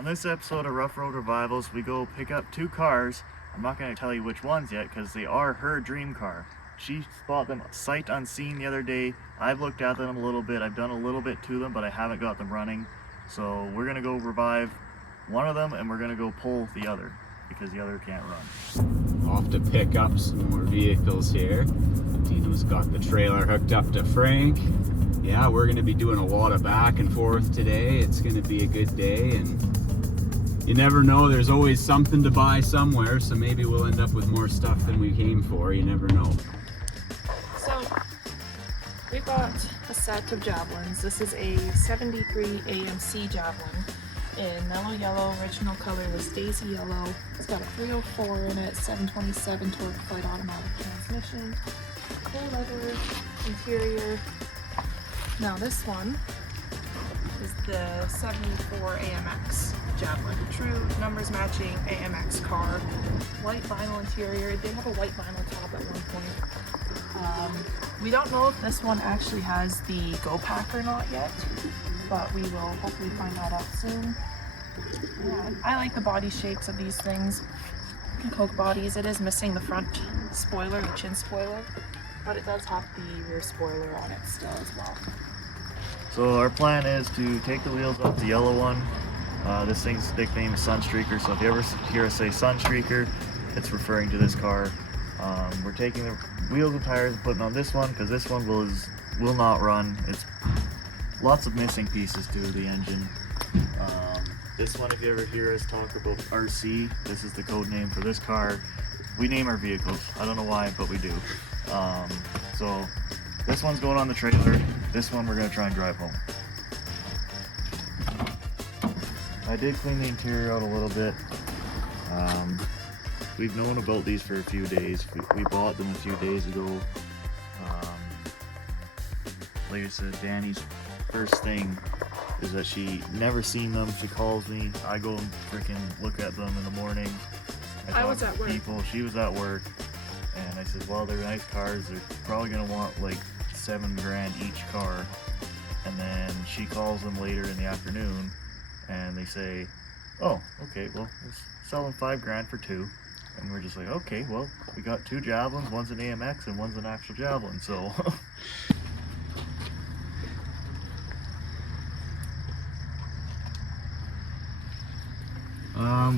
On this episode of Rough Road Revivals, we go pick up two cars. I'm not going to tell you which ones yet because they are her dream car. She bought them sight unseen the other day. I've looked at them a little bit. I've done a little bit to them, but I haven't got them running. So we're going to go revive one of them and we're going to go pull the other because the other can't run. Off to pick up some more vehicles here. Dino's got the trailer hooked up to Frank. Yeah, we're going to be doing a lot of back and forth today. It's going to be a good day, and you never know, there's always something to buy somewhere, so maybe we'll end up with more stuff than we came for. You never know. So we got a set of Javelins. This is a 73 AMC Javelin in mellow yellow. Original color was Daisy yellow. It's got a 304 in it, 727 torque flight automatic transmission, full leather interior. Now this one is the 74 AMX Javelin. True numbers matching AMX car. White vinyl interior. It did have a white vinyl top at one point. We don't know if this one actually has the Go Pack or not yet, but we will hopefully find that out soon. Yeah, I like the body shapes of these things. Coke bodies. It is missing the front spoiler, the chin spoiler, but it does have the rear spoiler on it still as well. So our plan is to take the wheels off the yellow one. This thing's nickname is Sunstreaker, so if you ever hear us say Sunstreaker, it's referring to this car. We're taking the wheels and tires and putting on this one because this one will not run. It's lots of missing pieces to the engine. This one, if you ever hear us talk about RC, this is the code name for this car. We name our vehicles. I don't know why, but we do. So this one's going on the trailer. This one we're going to try and drive home. I did clean the interior out a little bit. We've known about these for a few days. We bought them a few days ago. Like I said, Danny's first thing is that she never seen them. She calls me. I go and freaking look at them in the morning. I was at work. People. She was at work. And I said, well, they're nice cars. They're probably going to want like $7,000 each car. And then she calls them later in the afternoon and they say, oh, okay, well, we'll sell them $5,000 for two. And we're just like, okay, well, we got two Javelins. One's an AMX and one's an actual Javelin, so.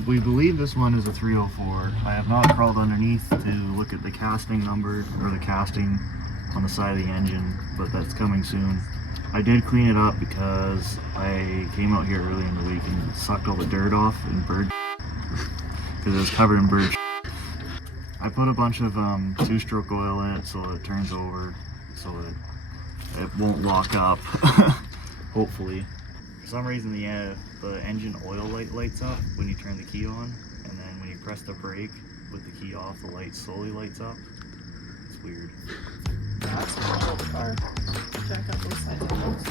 We believe this one is a 304. I have not crawled underneath to look at the casting number or the casting on the side of the engine, but that's coming soon. I did clean it up because I came out here early in the week and sucked all the dirt off and bird because it was covered in bird. I put a bunch of two-stroke oil in it so it turns over so it won't lock up, hopefully. For some reason the engine oil light lights up when you turn the key on, and then when you press the brake with the key off, the light slowly lights up. It's weird. That's the car. Jack up both sides of those.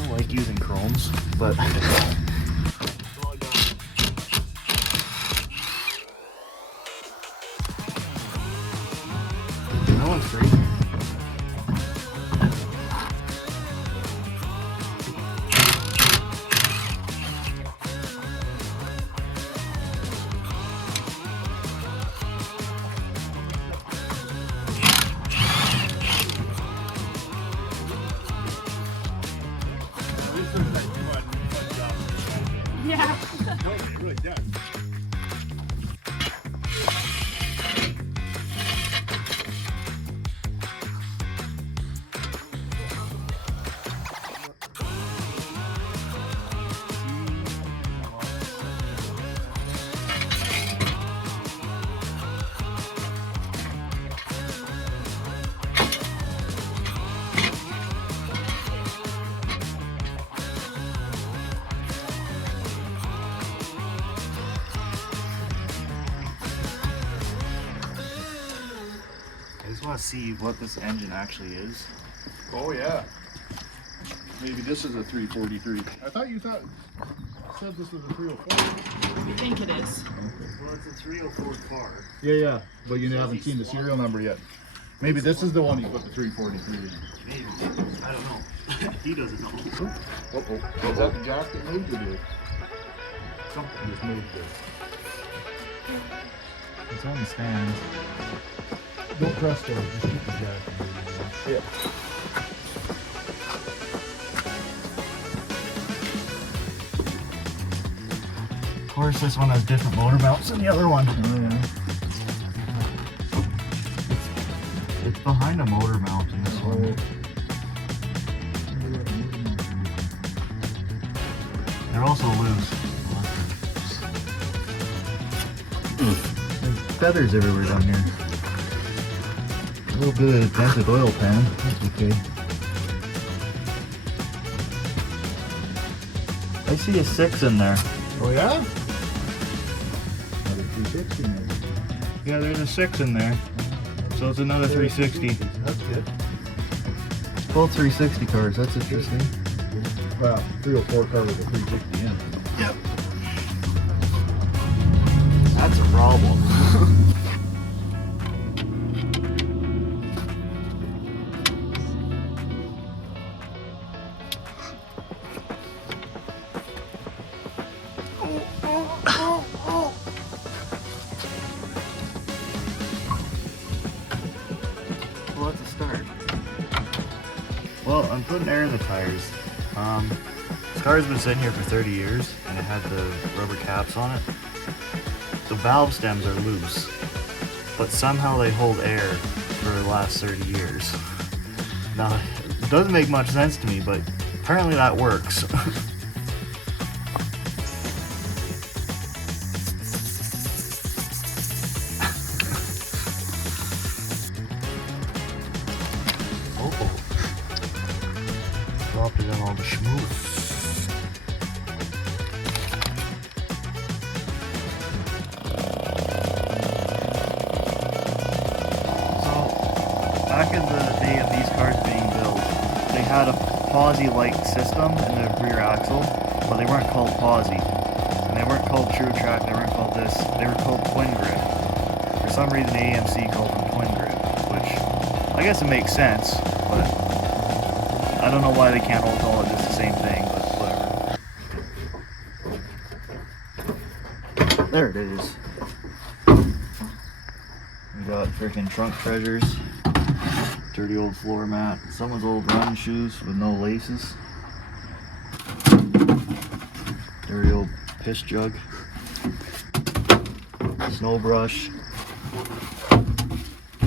I like using chromes, but that one's great. Yeah. It really does. just want to see what this engine actually is. Oh yeah. Maybe this is a 343. I thought you said this was a 304. We think it is. Well, it's a 304 car. Yeah, but you haven't seen the serial number yet. Maybe this is the one you put the 343 in. Maybe. I don't know. He doesn't know. Is that the jack that moved or did Something just moved it? It's on the stand. Don't press those, just keep the jack. Yeah. Of course, this one has different motor mounts than the other one. Oh yeah. It's behind a motor mount in this one. They're also loose. There's feathers everywhere down here. A little bit of dented oil pan. That's okay. I see a 6 in there. Oh yeah? Another 360 maybe. Yeah, there's a 6 in there. So it's another 360. That's good. Both 360 cars, that's interesting. Well, 304 car with a 360 in. Yep. That's a problem. Well, that's a start. Well, I'm putting air in the tires. This car's been sitting here for 30 years and it had the rubber caps on it. The valve stems are loose, but somehow they hold air for the last 30 years. Now, it doesn't make much sense to me, but apparently that works. Oh, dropped it in all the schmooze. Back in the day of these cars being built, they had a posi-like system in the rear axle, but they weren't called posi. And they weren't called True Track, they weren't called this, they were called Twin Grip. For some reason AMC called them Twin Grip, which I guess it makes sense, but I don't know why they can't all call it just the same thing, but whatever. There it is. We got freaking trunk treasures. Dirty old floor mat, someone's old running shoes with no laces, dirty old piss jug, snow brush,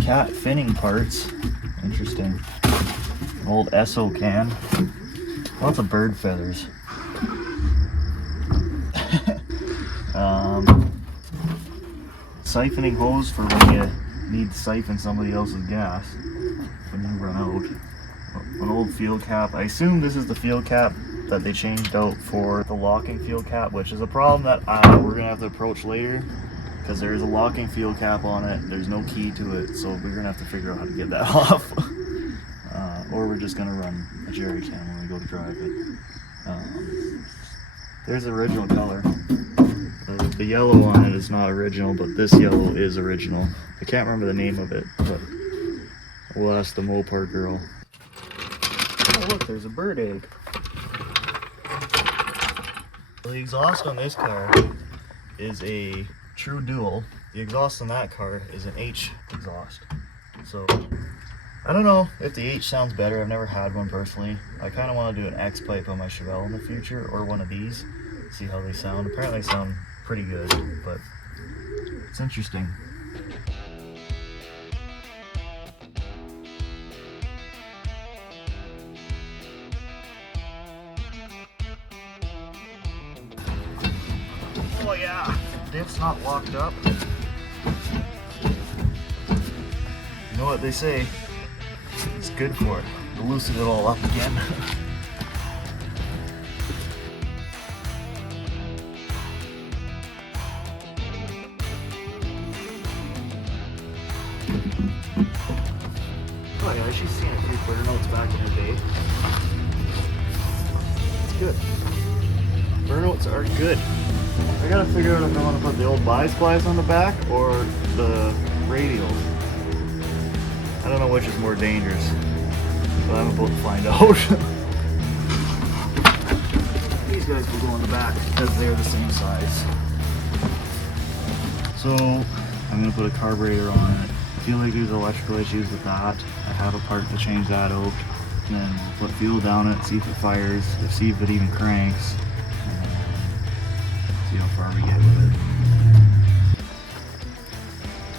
cat finning parts, interesting, an old Esso can, lots of bird feathers, siphoning hose for when you need to siphon somebody else's gas when you run out. An old field cap. I assume this is the field cap that they changed out for the locking field cap, which is a problem that we're gonna have to approach later because there's a locking field cap on it. There's no key to it, so we're gonna have to figure out how to get that off. Or we're just gonna run a jerry can when we go to drive it. There's the original color. The yellow on it is not original, but this yellow is original. I can't remember the name of it, but we'll ask the Mopar girl. Oh look, there's a bird egg. The exhaust on this car is a true dual. The exhaust on that car is an H exhaust. So, I don't know if the H sounds better. I've never had one personally. I kind of want to do an X pipe on my Chevelle in the future, or one of these. See how they sound. Apparently they sound pretty good, but it's interesting. Oh yeah, diff's not locked up. You know what they say, it's good for it. To loosen it all up again. Oh yeah, she's seen a few clear notes back in the day. It's good. Burnouts are good. I gotta figure out if I want to put the old bi-splice on the back or the radials. I don't know which is more dangerous, but I'm about to find out. These guys will go on the back because they're the same size. So I'm gonna put a carburetor on it. I feel like there's electrical issues with that. I have a part to change that out. And then we'll put fuel down it, see if it fires, see if it even cranks. See how far we get with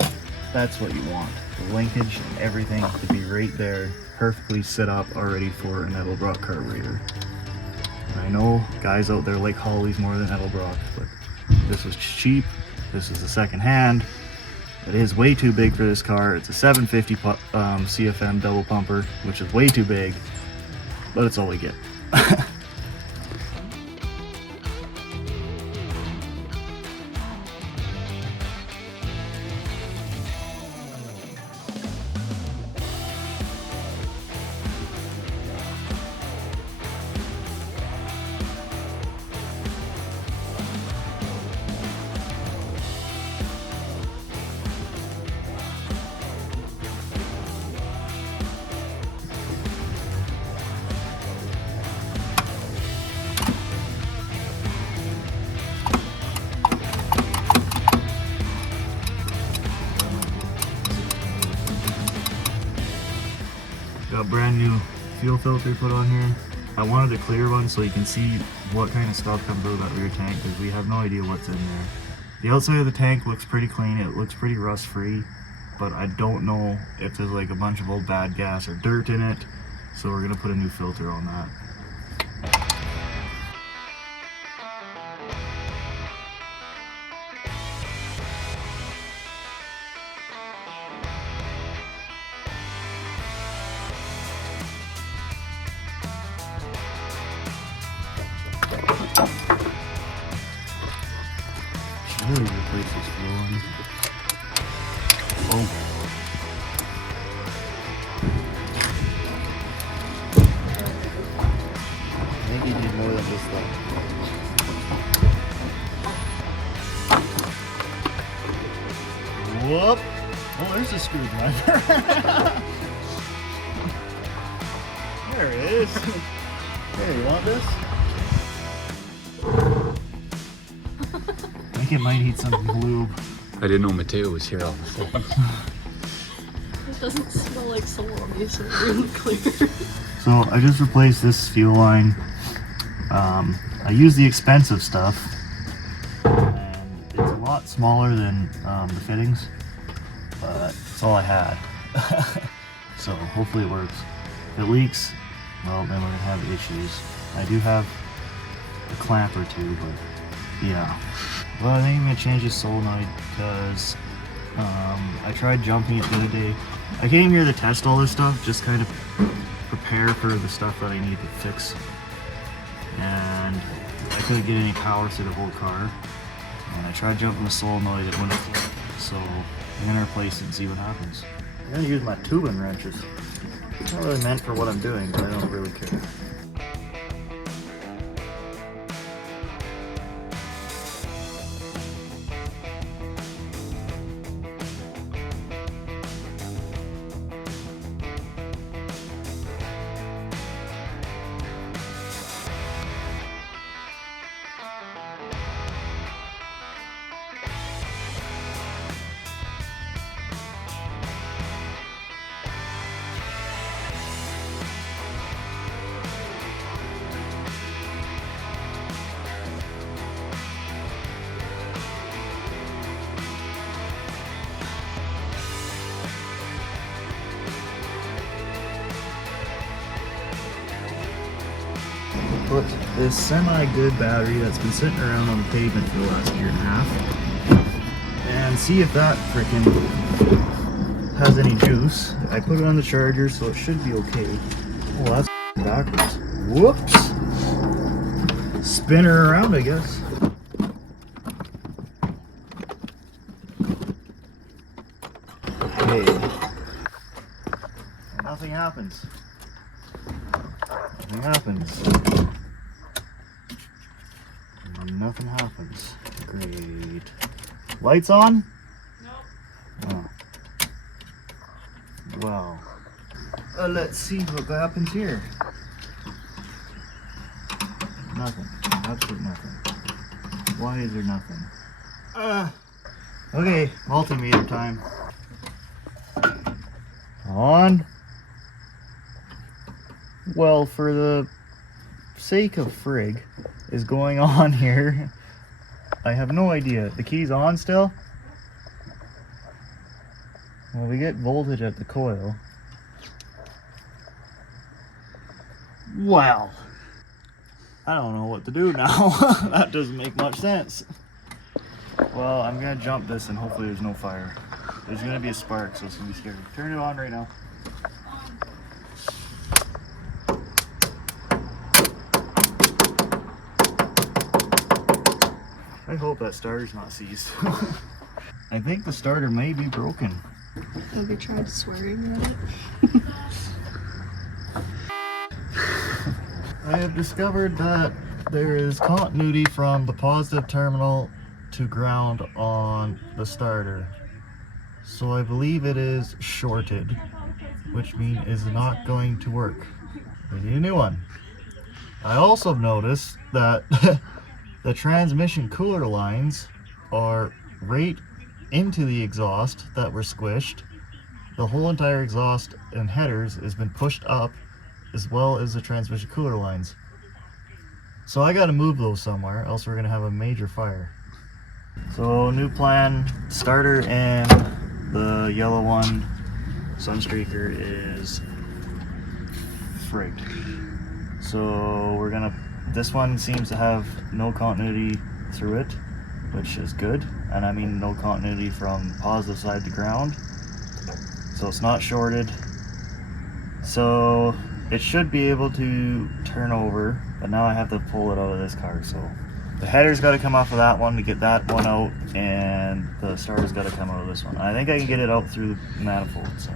it. That's what you want. The linkage and everything to be right there, perfectly set up already for an Edelbrock carburetor. And I know guys out there like Holleys more than Edelbrock, but this was cheap. This is a second hand. It is way too big for this car. It's a 750 CFM double pumper, which is way too big, but it's all we get. Got a brand new fuel filter put on here. I wanted a clear one so you can see what kind of stuff comes out of that rear tank because we have no idea what's in there. The outside of the tank looks pretty clean, it looks pretty rust free, but I don't know if there's like a bunch of old bad gas or dirt in it, so we're gonna put a new filter on that. Should really replace this fuel line. Oh. I think you need more than just that. Whoop! Oh, there's a screwdriver. There it is. There, you want this? I think it might need some lube. I didn't know Mateo was here all of a sudden. It doesn't smell like salami, so it's really clear. So I just replaced this fuel line. I use the expensive stuff, and it's a lot smaller than the fittings, but it's all I had. So hopefully it works. If it leaks, well then we're gonna have issues. I do have a clamp or two, but yeah. Well, I think I'm gonna change this solenoid because I tried jumping it the other day. I came here to test all this stuff, just kind of prepare for the stuff that I need to fix. And I couldn't get any power through the whole car. And I tried jumping the solenoid, it wouldn't flip. So I'm gonna replace it and see what happens. I'm gonna use my tubing wrenches. It's not really meant for what I'm doing, but I don't really care. Put this semi-good battery that's been sitting around on the pavement for the last year and a half and see if that frickin' has any juice. I put it on the charger, so it should be okay. Oh, that's backwards. Whoops! Spin her around, I guess. Okay. Enough nothing happens. Nothing happens. Nothing happens. Great. Lights on? Nope. Oh. Well, let's see what happens here. Nothing. Absolutely nothing. Why is there nothing? Okay, multimeter time. On. Well, for the sake of frig is going on here, I have no idea. The key's on still? Well, we get voltage at the coil. Well, I don't know what to do now. That doesn't make much sense. Well, I'm gonna jump this and hopefully there's no fire. There's gonna be a spark, so it's gonna be scary. Turn it on right now. I hope that starter's not seized. I think the starter may be broken. Have you tried swearing at it? I have discovered that there is continuity from the positive terminal to ground on the starter. So I believe it is shorted, which means it's not going to work. We need a new one. I also noticed that the transmission cooler lines are right into the exhaust that were squished. The whole entire exhaust and headers has been pushed up, as well as the transmission cooler lines. So I gotta move those somewhere, else we're gonna have a major fire. So new plan, starter and the yellow one, Sunstreaker, is frigged. So we're gonna, this one seems to have no continuity through it, which is good. And I mean no continuity from positive side to ground. So it's not shorted. So it should be able to turn over, but now I have to pull it out of this car. So the header's got to come off of that one to get that one out, and the starter's got to come out of this one. I think I can get it out through the manifold. So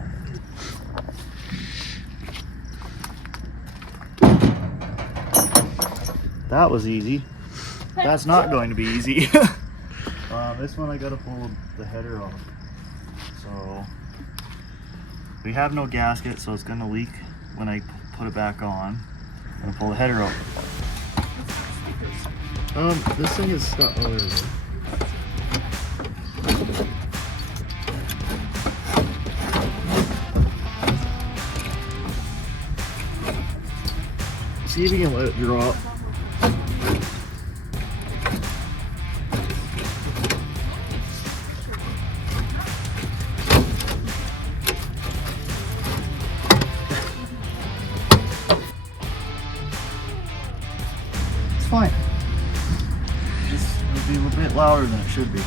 that was easy. That's not going to be easy. This one I got to pull the header off. So we have no gasket, so it's going to leak when I put it back on. I'm going to pull the header out. This thing is stuck. Oh, there we go. See if you can let it drop. It's fine. This will be a bit louder than it should be.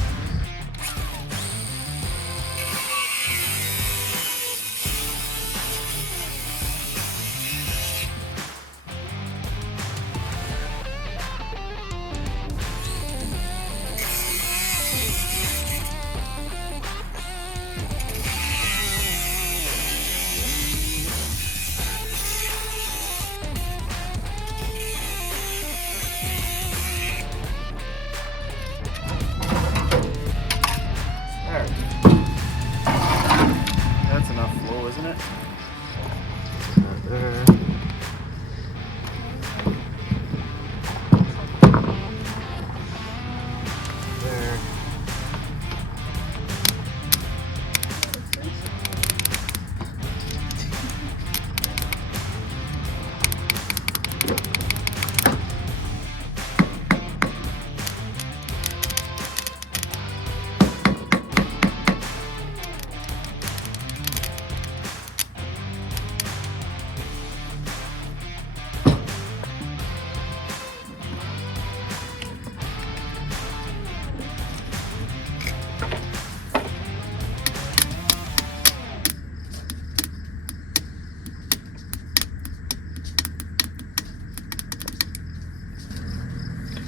That's enough flow, isn't it? There. There.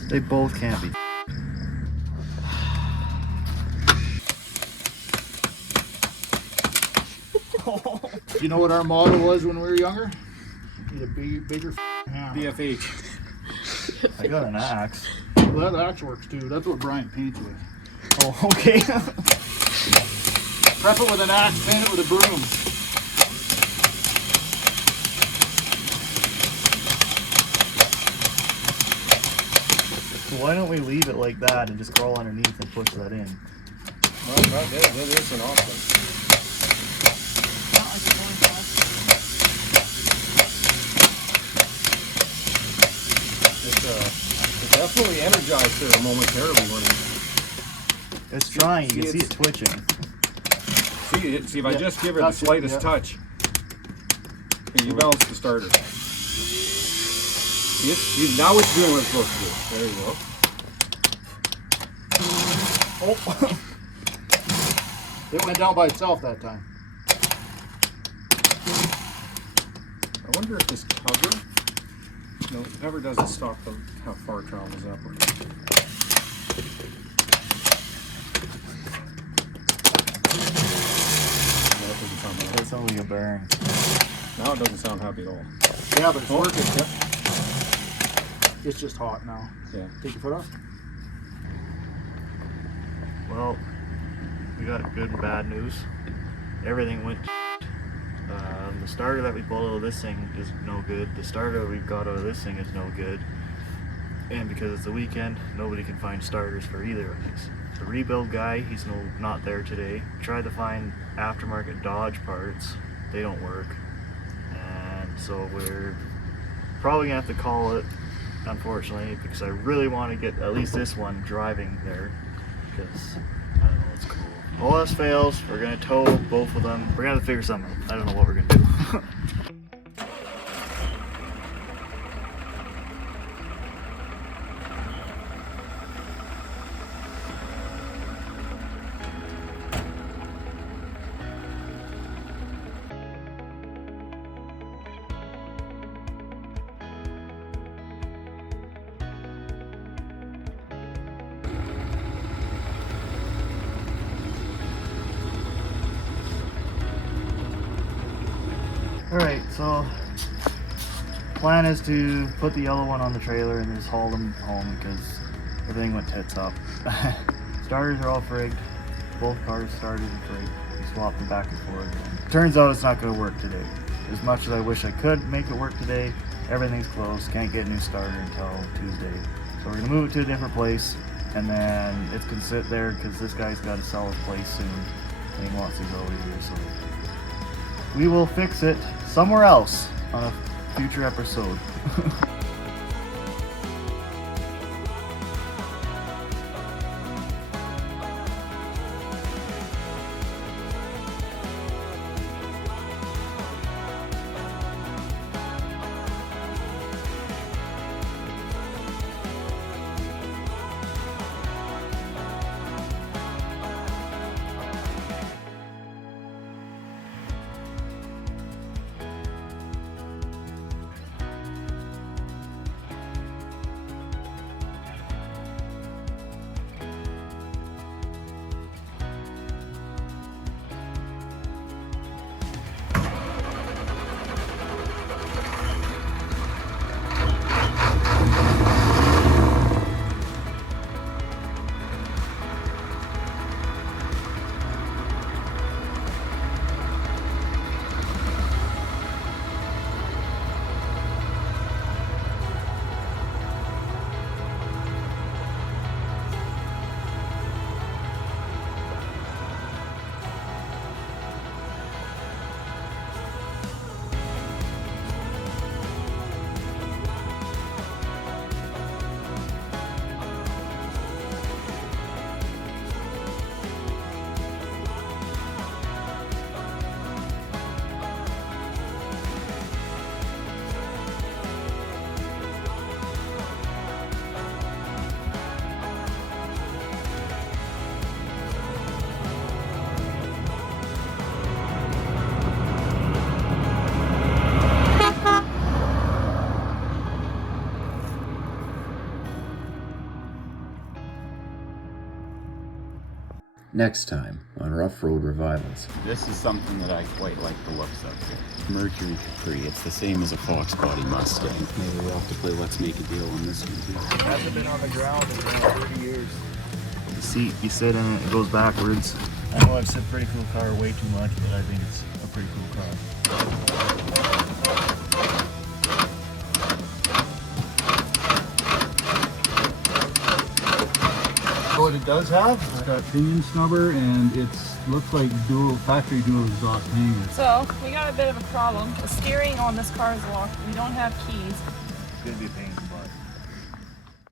They both can't be. You know what our motto was when we were younger? Need a bigger hammer. BFH. I got an axe. Well, that axe works too. That's what Brian paints with. Oh, okay. Prep it with an axe, paint it with a broom. So why don't we leave it like that and just crawl underneath and push that in? Well, that is an option. Not like you're going fast. It definitely energized there momentarily when It's trying. You can see it twitching. see if I Yeah, just give her the that's it, slightest yeah. touch. Okay, you balance the starter. Now it's doing what it's supposed to do. There you go. Oh. It went down by itself that time. I wonder if this cover. No, the cover doesn't stop how far it travels upward. No, that doesn't sound happy. That sounds like a burn. Now it doesn't sound happy at all. Yeah, but it's Oh, working. yeah. It's just hot now. Yeah. Take your foot off. Well, we got good and bad news. Everything went. The starter that we pulled out of this thing is no good. The starter we've got out of this thing is no good. And because it's the weekend, nobody can find starters for either of these. The rebuild guy, he's not there today. Tried to find aftermarket Dodge parts. They don't work. And so we're probably gonna have to call it, unfortunately, because I really want to get at least this one driving there. Because I don't know, it's cool. All else fails, we're gonna tow both of them. We're gonna have to figure something out. I don't know what we're gonna do. Alright, so plan is to put the yellow one on the trailer and just haul them home because everything went tits up. Starters are all frigged. Both cars started and frigged. We swapped them back and forth. Turns out it's not going to work today. As much as I wish I could make it work today, everything's closed. Can't get a new starter until Tuesday. So we're going to move it to a different place and then it's going to sit there because this guy's got to sell his place soon and he wants to go here. So we will fix it somewhere else on a future episode. Next time on Rough Road Revivals. This is something that I quite like the looks of here. Mercury Capri. It's the same as a Fox Body Mustang. Maybe we'll have to play Let's Make a Deal on this one too. It hasn't been on the ground in 30 years. The seat, you sit in it, it goes backwards. I know I've said pretty cool car way too much, but I think it's a pretty cool car. What it does have, it's got pinion snubber and it's looks like factory dual exhaust hangers. So we got a bit of a problem. The steering on this car is locked. We don't have keys.